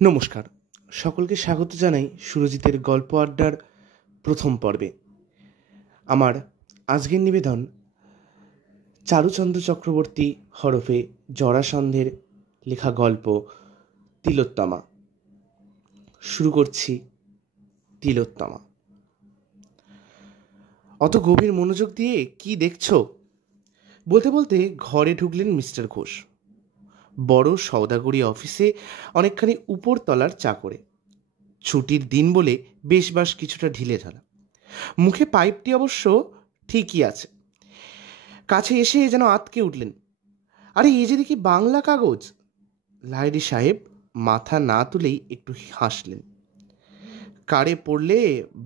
নমস্কার, সকলকে স্বাগত জানাই সুরজিতের গল্প আড্ডার প্রথম পর্বে। আমার আজকের নিবেদন চারুচন্দ্র চক্রবর্তী হরফে জরাসন্ধের লেখা গল্প তিলোত্তমা। শুরু করছি তিলোত্তমা। অত গভীর মনোযোগ দিয়ে কি দেখছো? বলতে বলতে ঘরে ঢুকলেন মিস্টার ঘোষ। বড় সওদাগরি অফিসে অনেকখানি উপরতলার চাকরে, ছুটির দিন বলে বেশবাস কিছুটা ঢিলেঢালা। মুখে পাইপটি অবশ্য ঠিকই আছে। কাছে এসে যেন আতকে উঠলেন। আরে এ যে দেখি বাংলা কাগজ! লাহিড়ী সাহেব মাথা না তুলেই একটু হাসলেন। কারে পড়লে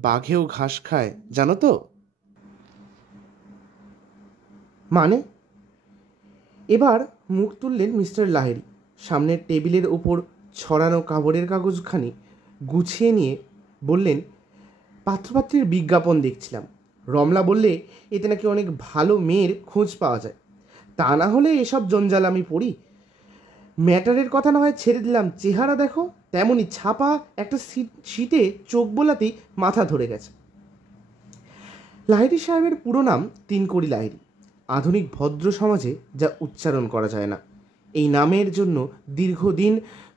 বাঘেও ঘাস খায়, জানো তো? মানে? এবার মুখ তুললেন মিস্টার লাহিড়ী। সামনের টেবিলের ওপর ছড়ানো কাপড়ের কাগজখানি গুছিয়ে নিয়ে বললেন, পাত্রপাত্রীর বিজ্ঞাপন দেখছিলাম। রমলা বললে এতে নাকি অনেক ভালো মেয়ের খোঁজ পাওয়া যায়। তা না হলে এসব জঞ্জাল আমি পড়ি? ম্যাটারের কথা না হয় ছেড়ে দিলাম, চেহারা দেখো, তেমনই ছাপা একটা শীতে চোখ বোলাতেই মাথা ধরে গেছে। লাহিড়ী সাহেবের পুরো নাম তিনকড়ি লাহিড়ী। আধুনিক ভদ্র সমাজে যা উচ্চারণ করা যায় না। এই নামের জন্য দীর্ঘদিন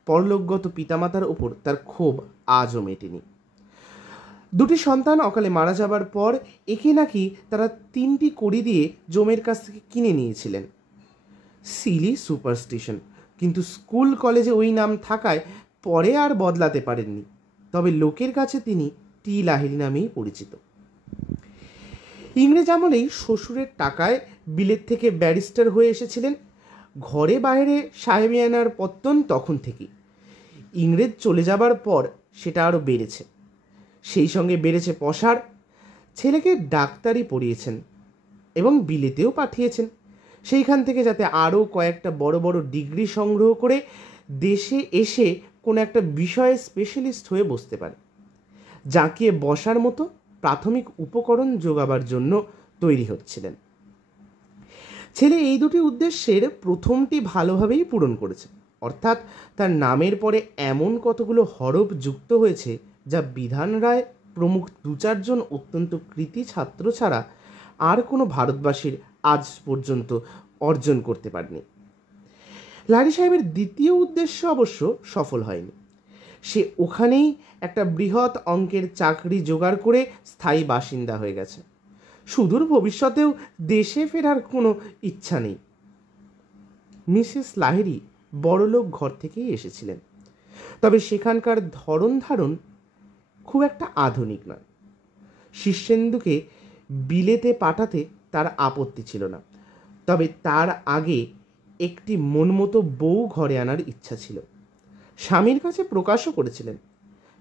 পরলোকগত পিতামাতার ওপর তার ক্ষোভ আজও মেটেনি। দুটি সন্তান অকালে মারা যাবার পর একে নাকি তারা 3টি কড়ি দিয়ে জমের কাছ থেকে কিনে নিয়েছিলেন। সিলি সুপারস্টিশন, কিন্তু স্কুল কলেজে ওই নাম থাকায় পরে আর বদলাতে পারেননি। তবে লোকের কাছে তিনি টি লাহিড়ী নামেই পরিচিত। ইংরেজ আমলেই শ্বশুরের টাকায় বিলেত থেকে ব্যারিস্টার হয়ে এসেছিলেন। ঘরে বাইরে সাহেবিয়ানার পত্তন তখন থেকেই। ইংরেজ চলে যাবার পর সেটা আরও বেড়েছে। সেই সঙ্গে বেড়েছে পসার। ছেলেকে ডাক্তারি পড়িয়েছেন এবং বিলেতেও পাঠিয়েছেন, সেইখান থেকে যাতে আরও কয়েকটা বড় বড় ডিগ্রি সংগ্রহ করে দেশে এসে কোনো একটা বিষয়ে স্পেশালিস্ট হয়ে বসতে পারে। জাঁকিয়ে বসার মতো প্রাথমিক উপকরণ জোগাবার জন্য তৈরি হচ্ছিলেন। ছেলে এই দুটি উদ্দেশ্যের প্রথমটি ভালোভাবেই পূরণ করেছে। অর্থাৎ তার নামের পরে এমন কতগুলো হরফ যুক্ত হয়েছে যা বিধান রায় প্রমুখ 2-4 অত্যন্ত কৃতী ছাত্র ছাড়া আর কোনো ভারতবাসীর আজ পর্যন্ত অর্জন করতে পারেনি। লাহিড়ী সাহেবের দ্বিতীয় উদ্দেশ্য অবশ্য সফল হয়নি। সে ওখানেই একটা বৃহৎ অঙ্কের চাকরি জোগাড় করে স্থায়ী বাসিন্দা হয়ে গেছে। সুদূর ভবিষ্যতেও দেশে ফেরার কোনো ইচ্ছা নেই। মিসেস লাহিড়ী বড়লোক ঘর থেকেই এসেছিলেন, তবে সেখানকার ধরন ধারণ খুব একটা আধুনিক নয়। শীর্ষেন্দুকে বিলেতে পাঠাতে তার আপত্তি ছিল না, তবে তার আগে একটি মনমতো বউ ঘরে আনার ইচ্ছা ছিল। স্বামীর কাছে প্রকাশও করেছিলেন।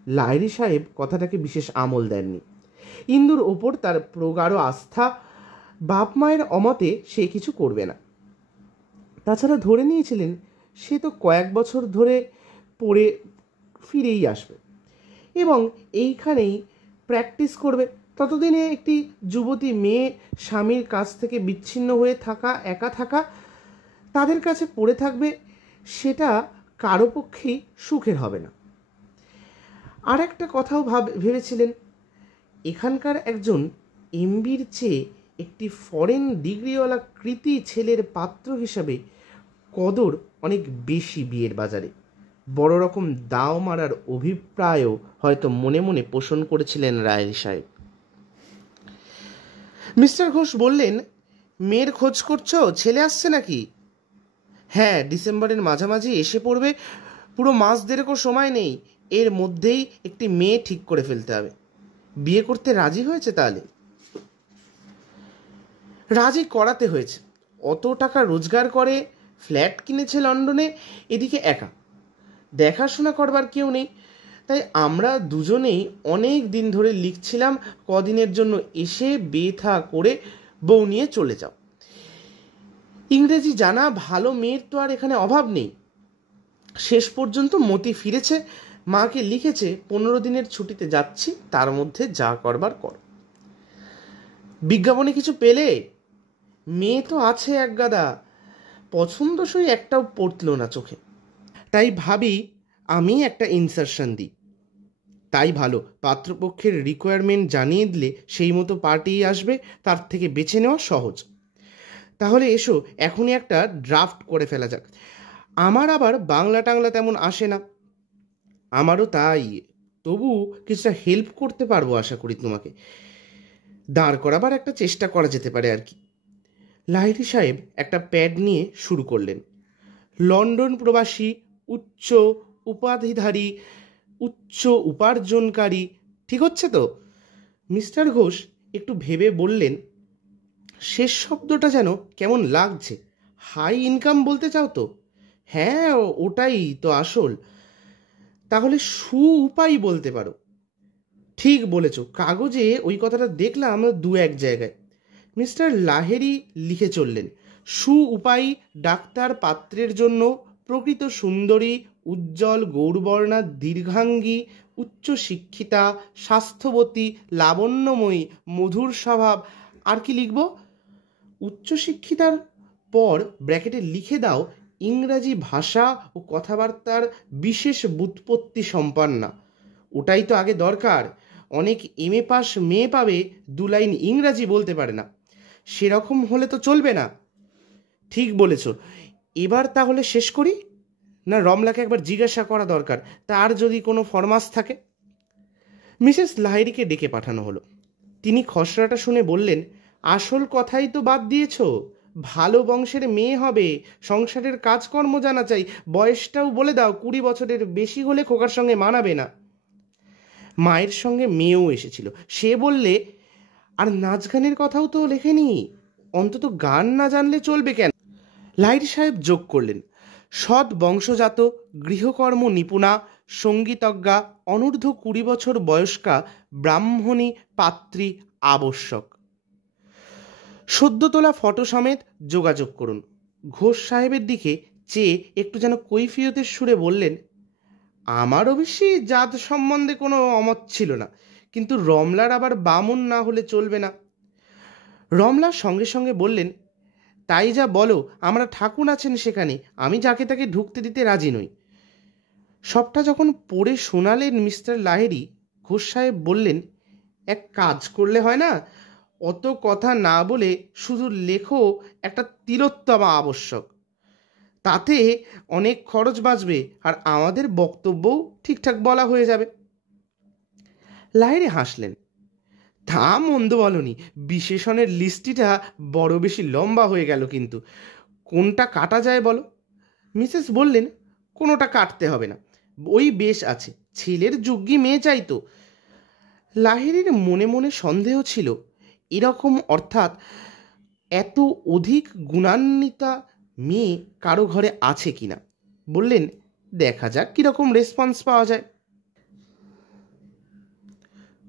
লাহিড়ী সাহেব কথাটাকে বিশেষ আমল দেননি। ইন্দুর ওপর তার প্রগাঢ় আস্থা, বাপ মায়ের অমতে সে কিছু করবে না। তাছাড়া ধরে নিয়েছিলেন সে তো কয়েক বছর ধরে পড়ে ফিরেই আসবে এবং এইখানেই প্র্যাকটিস করবে। ততদিনে একটি যুবতী মেয়ে স্বামীর কাছ থেকে বিচ্ছিন্ন হয়ে থাকা, একা থাকা, তাদের কাছে পড়ে থাকবে, সেটা কারো পক্ষেই সুখের হবে না। আর একটা কথাও ভেবেছিলেন, এখানকার একজন এমবির চেয়ে একটি ফরেন ডিগ্রিওয়ালা কৃতী ছেলের পাত্র হিসাবে কদর অনেক বেশি বিয়ের বাজারে। বড় রকম দাও মারার অভিপ্রায়ও হয়তো মনে মনে পোষণ করেছিলেন লাহিড়ী সাহেব। মিস্টার ঘোষ বললেন, মেয়ের খোঁজ করছো? ছেলে আসছে নাকি? হ্যাঁ, ডিসেম্বরের মাঝামাঝি এসে পড়বে। পুরো মাস দেড়েকও সময় নেই। এর মধ্যেই একটি মেয়ে ঠিক করে ফেলতে হবে। বিয়ে করতে রাজি হয়েছে? তাহলে রাজি করাতে হয়েছে। অত টাকা রোজগার করে, ফ্ল্যাট কিনেছে লন্ডনে, এদিকে একা, দেখাশোনা করবার কেউ নেই। তাই আমরা দুজনেই অনেক দিন ধরে লিখছিলাম, কদিনের জন্য এসে বেথা করে বউ নিয়ে চলে যাও। ইংরেজি জানা ভালো মেয়ের তো আর এখানে অভাব নেই। শেষ পর্যন্ত মতি ফিরেছে, মাকে লিখেছে 15 দিনের ছুটিতে যাচ্ছি, তার মধ্যে যা করবার কর। বিজ্ঞাপনে কিছু পেলে? মেয়ে তো আছে একগাদা, পছন্দসই একটাও পড়ল না চোখে। তাই ভাবি আমি একটা ইনসারশন দিই। তাই ভালো, পাত্রপক্ষের রিকোয়ারমেন্ট জানিয়ে দিলে সেই মতো পার্টি আসবে, তার থেকে বেছে নেওয়া সহজ। তাহলে এসো এখনই একটা ড্রাফট করে ফেলা যাক। আমার আবার বাংলা টাংলা তেমন আসে না। আমারও তাই, তবু কিছুটা হেল্প করতে পারবো আশা করি তোমাকে। দাঁড় করাবার একটা চেষ্টা করা যেতে পারে আর কি। লাহিড়ী সাহেব একটা প্যাড নিয়ে শুরু করলেন। লন্ডন প্রবাসী, উচ্চ উপাধিধারী, উচ্চ উপার্জনকারী, ঠিক হচ্ছে তো? মিস্টার ঘোষ একটু ভেবে বললেন, শেষ শব্দটা যেন কেমন লাগছে। হাই ইনকাম বলতে চাও তো? হ্যাঁ, ওটাই তো আসল। তাহলে উপায় বলতে পারো। ঠিক বলেছ, কাগজে ওই কথাটা দেখলাম দু এক জায়গায়। মিস্টার লাহিড়ী লিখে চললেন, উপায় ডাক্তার পাত্রের জন্য প্রকৃত সুন্দরী, উজ্জ্বল গৌরবর্ণা, দীর্ঘাঙ্গী, উচ্চশিক্ষিতা, স্বাস্থ্যবতী, লাবণ্যময়ী, মধুর স্বভাব। আর কি লিখব? উচ্চশিক্ষিতার পর ব্র্যাকেটে লিখে দাও, ইংরাজি ভাষা ও কথাবার্তার বিশেষ ব্যুৎপত্তি সম্পন্না। ওটাই তো আগে দরকার। অনেক এমএ পাস মেয়ে পাবে, 2 লাইন ইংরাজি বলতে পারে না। সেরকম হলে তো চলবে না। ঠিক বলেছ। এবার তাহলে শেষ করি, না রমলাকে একবার জিজ্ঞাসা করা দরকার, তার যদি কোনো ফরমাস থাকে? মিসেস লাহিড়ীকে ডেকে পাঠানো হলো। তিনি খসড়াটা শুনে বললেন, আসল কথাই তো বাদ দিয়েছ। ভালো বংশের মেয়ে হবে, সংসারের কাজকর্ম জানা চাই, বয়সটাও বলে দাও, 20 বছরের বেশি হলে খোকার সঙ্গে মানাবে না। মায়ের সঙ্গে মেয়েও এসেছিল, সে বললে, আর নাচ গানের কথাও তো লেখেনি, অন্তত গান না জানলে চলবে কেন? লাহিড়ী সাহেব যোগ করলেন, সৎ বংশজাত, গৃহকর্ম নিপুণা, সঙ্গীতজ্ঞা, অনূর্ধ্ব 20 বছর বয়স্কা ব্রাহ্মণী পাত্রী আবশ্যক। সদ্য তোলা ফটো সমেত যোগাযোগ করুন। ঘোষ সাহেবের দিকে চেয়ে একটু যেন কৈফিয়তের সুরে বললেন, আমারও বেশি জাত সম্বন্ধে কোনো অমত ছিল না, কিন্তু রমলার আবার বামুন না হলে চলবে না। রমলার সঙ্গে সঙ্গে বললেন, তাই যা বলো, আমরা ঠাকুর আছেন সেখানে, আমি যাকে তাকে ঢুকতে দিতে রাজি নই। সবটা যখন পড়ে শোনালেন মিস্টার লাহিড়ী, ঘোষ সাহেব বললেন, এক কাজ করলে হয় না? অত কথা না বলে শুধু লেখো একটা তিলোত্তমা আবশ্যক। তাতে অনেক খরচ বাঁচবে, আর আমাদের বক্তব্যও ঠিকঠাক বলা হয়ে যাবে। লাহিড়ী হাসলেন, তা মন্দ বলনি, বিশেষণের লিস্টিটা বড় বেশি লম্বা হয়ে গেল, কিন্তু কোনটা কাটা যায় বলো? মিসেস বললেন, কোনোটা কাটতে হবে না, ওই বেশ আছে, ছেলের যোগ্যী মেয়ে চাই তো। লাহিড়ীর মনে মনে সন্দেহ ছিল, এরকম অর্থাৎ এত অধিক গুণান্বিতা মেয়ে কারো ঘরে আছে কিনা। বললেন, দেখা যাক কীরকম রেসপন্স পাওয়া যায়।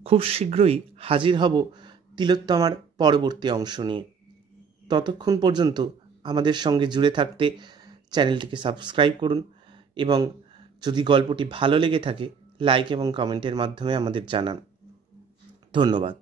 খুব শীঘ্রই হাজির হব তিলোত্তমার পরবর্তী অংশ নিয়ে। ততক্ষণ পর্যন্ত আমাদের সঙ্গে জুড়ে থাকতে চ্যানেলটিকে সাবস্ক্রাইব করুন, এবং যদি গল্পটি ভালো লেগে থাকে লাইক এবং কমেন্টের মাধ্যমে আমাদের জানান। ধন্যবাদ।